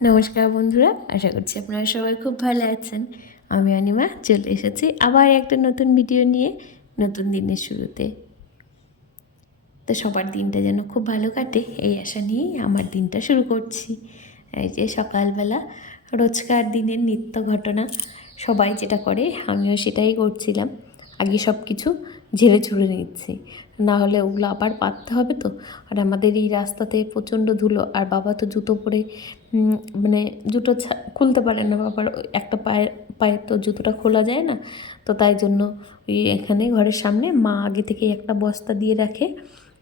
নমস্কার বন্ধুরা, আশা করছি আপনারা সবাই খুব ভালো আছেন। আমি অনিমা চলে এসেছি আবার একটা নতুন ভিডিও নিয়ে, নতুন দিনের শুরুতে। তো সবার দিনটা যেন খুব ভালো কাটে এই আশা নিয়েই আমার দিনটা শুরু করছি। এই যে সকালবেলা রোজকার দিনের নিত্য ঘটনা, সবাই যেটা করে আমিও সেটাই করছিলাম। আগে সব কিছু ঝেড়ে ঝুড়ে নিচ্ছি, না হলে ওগুলো আবার পাততে হবে তো। আর আমাদের এই রাস্তাতে প্রচণ্ড ধুলো, আর বাবা তো জুতো পরে মানে জুতো খুলতে পারে না। বাবার একটা পায়ের তো জুতোটা খোলা যায় না, তো তাই জন্য ওই এখানে ঘরের সামনে মা আগে থেকেই একটা বস্তা দিয়ে রাখে।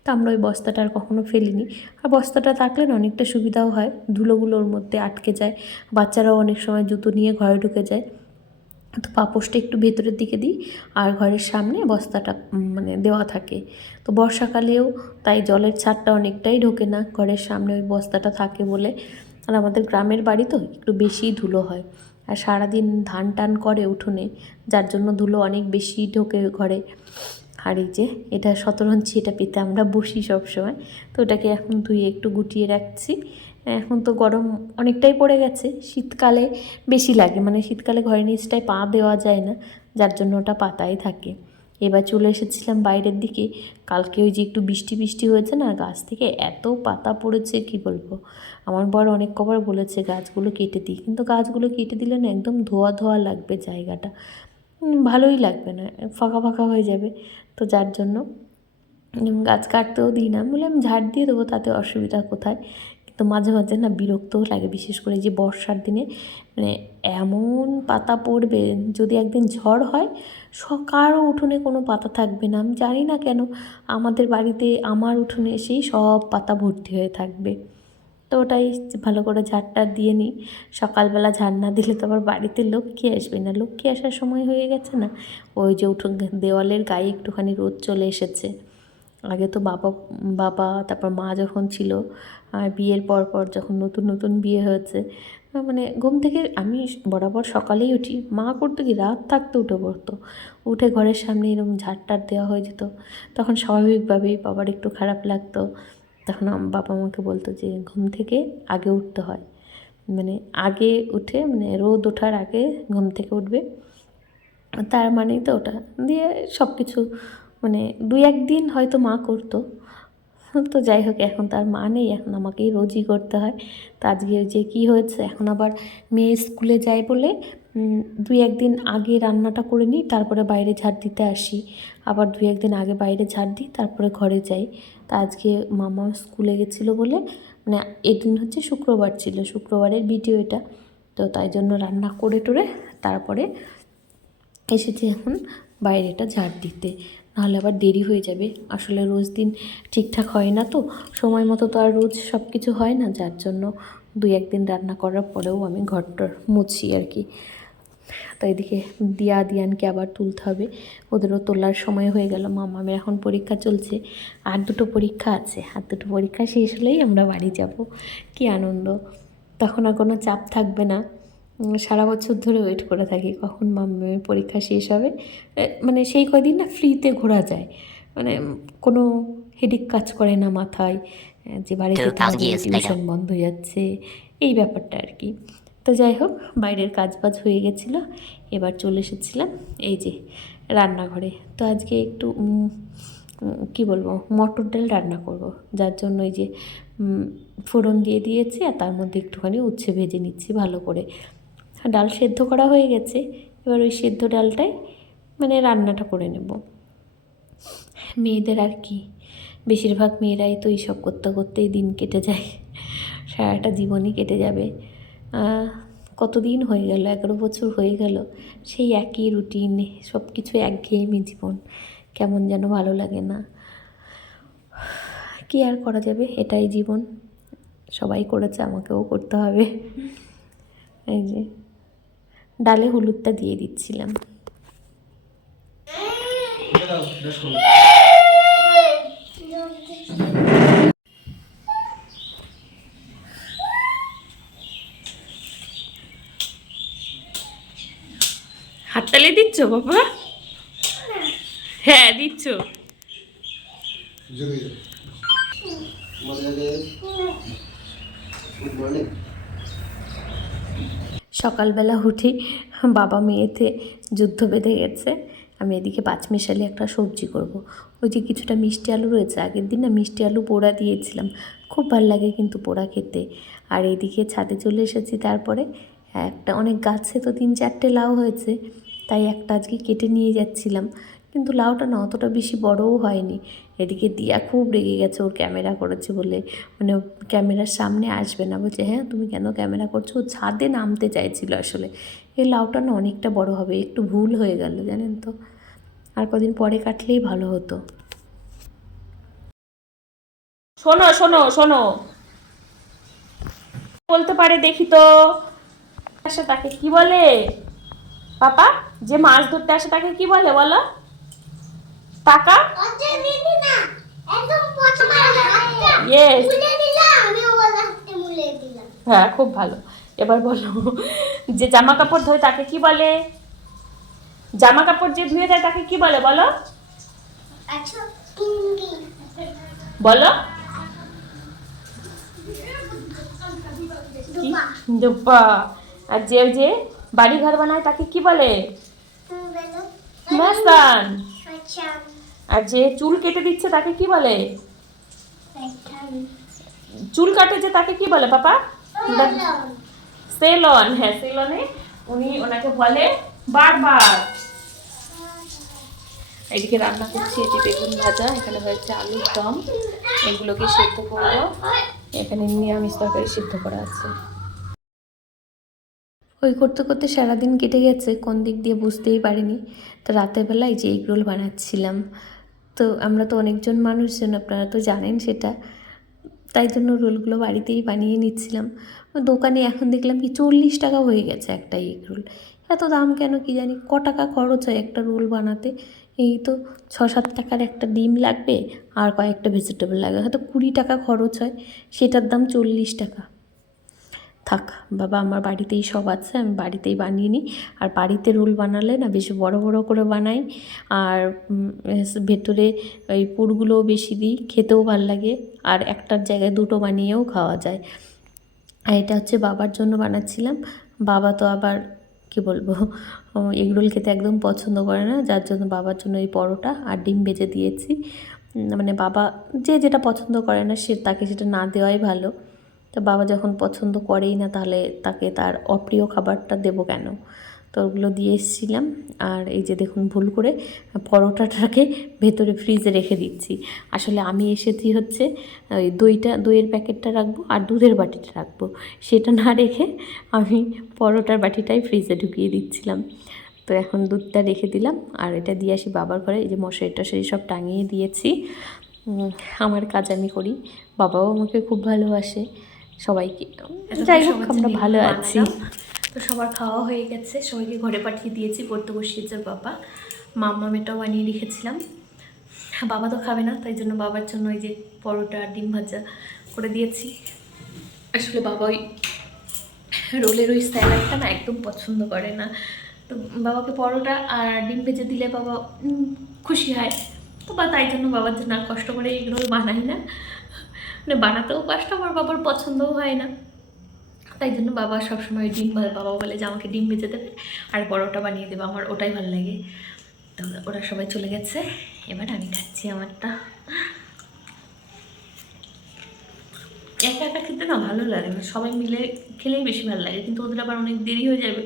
তো আমরা ওই বস্তাটা আর কখনো ফেলিনি। আর বস্তাটা থাকলে না অনেকটা সুবিধাও হয়, ধুলোগুলো ওর মধ্যে আটকে যায়। বাচ্চারাও অনেক সময় জুতো নিয়ে ঘরে ঢুকে যায়, তো পাপোশটা একটু ভেতরের দিকে দিই, আর ঘরের সামনে বস্তাটা মানে দেওয়া থাকে। তো বর্ষাকালেও তাই জলের ছাড়টা অনেকটাই ঢোকে না, ঘরের সামনে ওই বস্তাটা থাকে বলে। আর আমাদের গ্রামের বাড়ি তো একটু বেশিই ধুলো হয়, আর সারাদিন ধান টান করে উঠোনে, যার জন্য ধুলো অনেক বেশি ঢোকে ঘরে। আর এই যে এটা শতরঞ্চি, এটা পেতে আমরা বসি সবসময়। তো ওটাকে এখন ধুয়ে একটু গুটিয়ে রাখছি। এখন তো গরম অনেকটাই পড়ে গেছে, শীতকালে বেশি লাগে, মানে শীতকালে ঘরের নিচটায় পা দেওয়া যায় না, যার জন্য ওটা পাতাই থাকে। এবার চলে এসেছিলাম বাইরের দিকে। কালকে ওই যে একটু বৃষ্টি বৃষ্টি হয়েছে না, গাছ থেকে এত পাতা পড়েছে কি বলবো। আমার বর অনেক কবার বলেছে গাছগুলো কেটে দিই, কিন্তু গাছগুলো কেটে দিলে না একদম ধোয়া ধোয়া লাগবে জায়গাটা, ভালোই লাগবে না, ফাঁকা ফাঁকা হয়ে যাবে। তো যার জন্য গাছ কাটতেও দিই না, বলে আমি ঝাড় দিয়ে দেবো, তাতে অসুবিধা কোথায়। কিন্তু মাঝে মাঝে না বিরক্তও লাগে, বিশেষ করে যে বর্ষার দিনে মানে এমন পাতা পড়বে। যদি একদিন ঝড় হয়, কারও উঠোনে কোনো পাতা থাকবে না, আমি জানি না কেন। আমাদের বাড়িতে আমার উঠোনে এসেই সব পাতা ভর্তি হয়ে থাকবে। তো ওটাই ভালো করে ঝাড়টা দিয়ে নিই। সকালবেলা ঝাড় না দিলে তো আবার বাড়িতে লক্ষ্মী আসবে না, লক্ষ্মী আসার সময় হয়ে গেছে না। ওই যে উঠোন দেওয়ালের গায়ে একটুখানি রোদ চলে এসেছে। আগে তো বাবা বাবা তারপর মা যখন ছিল, আর বিয়ের পর পর যখন নতুন নতুন বিয়ে হয়েছে, মানে ঘুম থেকে আমি বরাবর সকালেই উঠি, মা করতো কি রাত থাকতে উঠে পড়তো, উঠে ঘরের সামনে এরকম ঝাড়টার দেওয়া হয়ে যেত। তখন স্বাভাবিকভাবেই বাবার একটু খারাপ লাগতো। তখন বাবা আমাকে বলতো যে ঘুম থেকে আগে উঠতে হয়, মানে আগে উঠে মানে রোদ ওঠার আগে ঘুম থেকে উঠবে, তার মানেই তো ওটা দিয়ে সব কিছু মানে দুই একদিন হয়তো মা করতো। তো যাই হোক, এখন তার মা নেই, এখন আমাকেই রোজই করতে হয়। তো আজকে যে কী হয়েছে, এখন আবার মেয়ে স্কুলে যায় বলে দুই একদিন আগে রান্নাটা করে নিই, তারপরে বাইরে ঝাড় দিতে আসি। আবার দুই একদিন আগে বাইরে ঝাড় দিই, তারপরে ঘরে যাই। তা আজকে মামা স্কুলে গেছিলো বলে, মানে এদিন হচ্ছে শুক্রবার ছিল, শুক্রবারের ভিডিও এটা। তো তাই জন্য রান্না করে টোরে তারপরে এসেছি এখন বাইরেটা ঝাড় দিতে, নাহলে আবার দেরি হয়ে যাবে। আসলে রোজ দিন ঠিকঠাক হয় না, তো সময় মতো তো আর রোজ সব কিছু হয় না, যার জন্য দুই একদিন রান্না করার পরেও আমি ঘরটর মুছি আর কি। তো এদিকে দিয়ানকে আবার তুলতে হবে, ওদেরও তোলার সময় হয়ে গেল। মামামের এখন পরীক্ষা চলছে, আর দুটো পরীক্ষা আছে, আর দুটো পরীক্ষা শেষ হলেই আমরা বাড়ি যাব। কি আনন্দ, তখন আর কোনো চাপ থাকবে না। সারা বছর ধরে ওয়েট করে থাকি কখন মামামের পরীক্ষা শেষ হবে, মানে সেই কদিন না ফ্রিতে ঘোরা যায়, মানে কোনো হেডেক কাজ করে না মাথায়, যে বাড়ি যেতে হবে, টিউশন বন্ধ হয়ে যাচ্ছে, এই ব্যাপারটা আর কি। তো যাই হোক, বাইরের কাজ বাজ হয়ে গেছিলো, এবার চলে এসেছিলাম এই যে রান্নাঘরে। তো আজকে একটু কি বলবো, মটর ডাল রান্না করব, যার জন্য এই যে ফোড়ন দিয়ে দিয়েছি, আর তার মধ্যে একটুখানি উচ্ছে ভেজে নিচ্ছি ভালো করে। ডাল সেদ্ধ করা হয়ে গেছে, এবার ওই সেদ্ধ ডালটাই মানে রান্নাটা করে নেব। মেয়েদের আর কি, বেশিরভাগ মেয়েরাই তো এইসব করতে করতেই দিন কেটে যায়, সারাটা জীবনই কেটে যাবে। কতদিন হয়ে গেল, 11 বছর হয়ে গেল, সেই একই রুটিন, সব কিছু একঘেয়েমি জীবন, কেমন যেন ভালো লাগে না। কি আর করা যাবে, এটাই জীবন, সবাই করেছে, আমাকেও করতে হবে। এই যে ডালে হলুদটা দিয়ে দিচ্ছিলাম। হাততালি দিচ্ছ বাবা? হ্যাঁ দিচ্ছ। Good morning. সকালবেলা উঠি বাবা মেয়েতে যুদ্ধ বেঁধে গেছে। আমি এদিকে পাঁচমিশালি একটা সবজি করব। ওই যে কিছুটা মিষ্টি আলু রয়েছে, আগের দিন না মিষ্টি আলু পোড়া দিয়েছিলাম, খুব ভালো লাগে কিন্তু পোড়া খেতে। আর এইদিকে ছাদে চলে এসেছি, তারপরে একটা অনেক গাছে তো 3-4টে লাউ হয়েছে, তাই একটা আজকে কেটে নিয়ে যাচ্ছিলাম, কিন্তু লাউটা না অতটা বেশি বড়ও হয়নি। এদিকে দিয়া খুব রেগে গেছে, ওর ক্যামেরা করেছে বলে, মানে ক্যামেরার সামনে আসবে না, বলছে হ্যাঁ তুমি কেন ক্যামেরা করছো। ও ছাদে নামতে চাইছিল আসলে। এই লাউটা না অনেকটা বড় হবে, একটু ভুল হয়ে গেল জানেন তো, আর কদিন পরে কাটলেই ভালো হতো। শোনো শোনো শোনো, বলতে পারে দেখি তো, আসে তাকে কি বলে পাপা? যে মাছ ধরতে আসে তাকে কি বলে বলো? টাকা? ইয়েস, হ্যাঁ খুব ভালো। এবার বলো, যে জামা কাপড় ধোয় তাকে কি বলে? জামা কাপড় যে ধুয়ে দেয় তাকে কি বলে বলো? বলো। দুব্বা। আর যে বাড়ি ঘর বানায় তাকে কি বলে? মেসান। আর যে চুল কেটে দিচ্ছে তাকে কি বলে? চুল কাটে যে তাকে কি বলে পাপা? সেলন। হ্যাঁ সেলনে ওনাকে বলে বারবার। এদিকে রান্না করছি, এটি বেগুন ভাজা, এখানে হয়েছে আলুর দম, এগুলোকে সিদ্ধ করবো। এখানে নিরামিষ তরকারি সিদ্ধ করা আছে। ওই করতে করতে সারাদিন কেটে গেছে, কোন দিক দিয়ে বুঝতেই পারিনি। তো রাতের বেলায় যে এগ রোল বানাচ্ছিলাম, তো আমরা তো অনেকজন মানুষজন, আপনারা তো জানেন সেটা, তাই জন্য রোলগুলো বাড়িতেই বানিয়ে নিচ্ছিলাম। দোকানে এখন দেখলাম কি 40 টাকা হয়ে গেছে একটা এগ রোল। এত দাম কেন কি জানি। টাকা খরচ হয় একটা রোল বানাতে? এই তো 6-7 টাকার একটা ডিম লাগবে, আর কয়েকটা ভেজিটেবল লাগবে, হয়তো 20 টাকা খরচ হয়, সেটার দাম 40 টাকা। থাক বাবা, আমার বাড়িতেই সব আছে, আমি বাড়িতেই বানিয়ে নিই। আর বাড়িতে রোল বানালে না বেশি বড় বড় করে বানাই, আর ভেতরে ওই পুরগুলোও বেশি দিই, খেতেও ভাল লাগে, আর একটার জায়গায় দুটো বানিয়েও খাওয়া যায়। আর এটা হচ্ছে বাবার জন্য বানাচ্ছিলাম। বাবা তো আবার কি বলবো, এগরোল খেতে একদম পছন্দ করে না, যার জন্য বাবার জন্য এই পরোটা আর ডিম ভেজে দিয়েছি। মানে বাবা যে যেটা পছন্দ করে না তাকে সেটা না দেওয়াই ভালো। তো বাবা যখন পছন্দ করেই না, তাহলে তাকে তার অপ্রিয় খাবারটা দেবো কেন? তো ওগুলো দিয়ে এসেছিলাম। আর এই যে দেখুন, ভুল করে পরোটাটাকে ভেতরে ফ্রিজে রেখে দিচ্ছি। আসলে আমি এসেছি হচ্ছে ওই দইয়ের প্যাকেটটা রাখবো আর দুধের বাটিটা রাখবো, সেটা না রেখে আমি পরোটার বাটিটাই ফ্রিজে ঢুকিয়ে দিচ্ছিলাম। তো এখন দুধটা রেখে দিলাম, আর এটা দিয়ে আসি বাবার ঘরে। এই যে মশারি টশারি সব টাঙিয়ে দিয়েছি। আমার কাজ আমি করি, বাবাও আমাকে খুব ভালোবাসে, সবাইকে। যাই হোক, আমরা ভালো আছি। তো সবার খাওয়া হয়ে গেছে, সবাইকে ঘরে পাঠিয়ে দিয়েছি, পড়তে বসিয়েছে বাবা। মাম্মামেটাও বানিয়ে রেখেছিলাম। বাবা তো খাবে না, তাই জন্য বাবার জন্য ওই যে পরোটা আর ডিম ভাজা করে দিয়েছি। আসলে বাবা ওই রোলের ওই স্যালাডটা না একদম পছন্দ করে না, তো বাবাকে পরোটা আর ডিম ভেজে দিলে বাবা খুশি হয়। তো তাই জন্য বাবার জন্য আর কষ্ট করে এই রোল বানাই না, মানে বানাতেও কষ্ট, আমার বাবার পছন্দও হয় না। তাই জন্য বাবা সবসময় বাবা বলে যে আমাকে ডিম ভেজে দেবে আর পরোটা বানিয়ে দেবে, আমার ওটাই ভালো লাগে। তো ওরা সবাই চলে গেছে, এবার আমি খাচ্ছি আমারটা। একা একা খেতে না ভালো লাগে না, সবাই মিলে খেলেই বেশি ভালো লাগে, কিন্তু ওদের আবার অনেক দেরি হয়ে যাবে,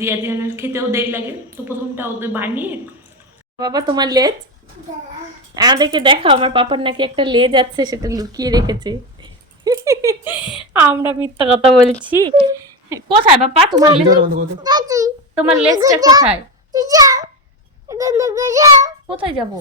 দিয়া খেতেও দেরি লাগে। তো প্রথমটা ওদের বানিয়ে। বাবা তোমার লেজ আমাদেরকে দেখো, আমার পাপার নাকি একটা লেজ আছে, সেটা লুকিয়ে রেখেছে। আমরা মিথ্যা কথা বলছি? কোথায় বাবা তোমার লেজ? তোমার লেজটা কোথায়? কোথায় যাবো?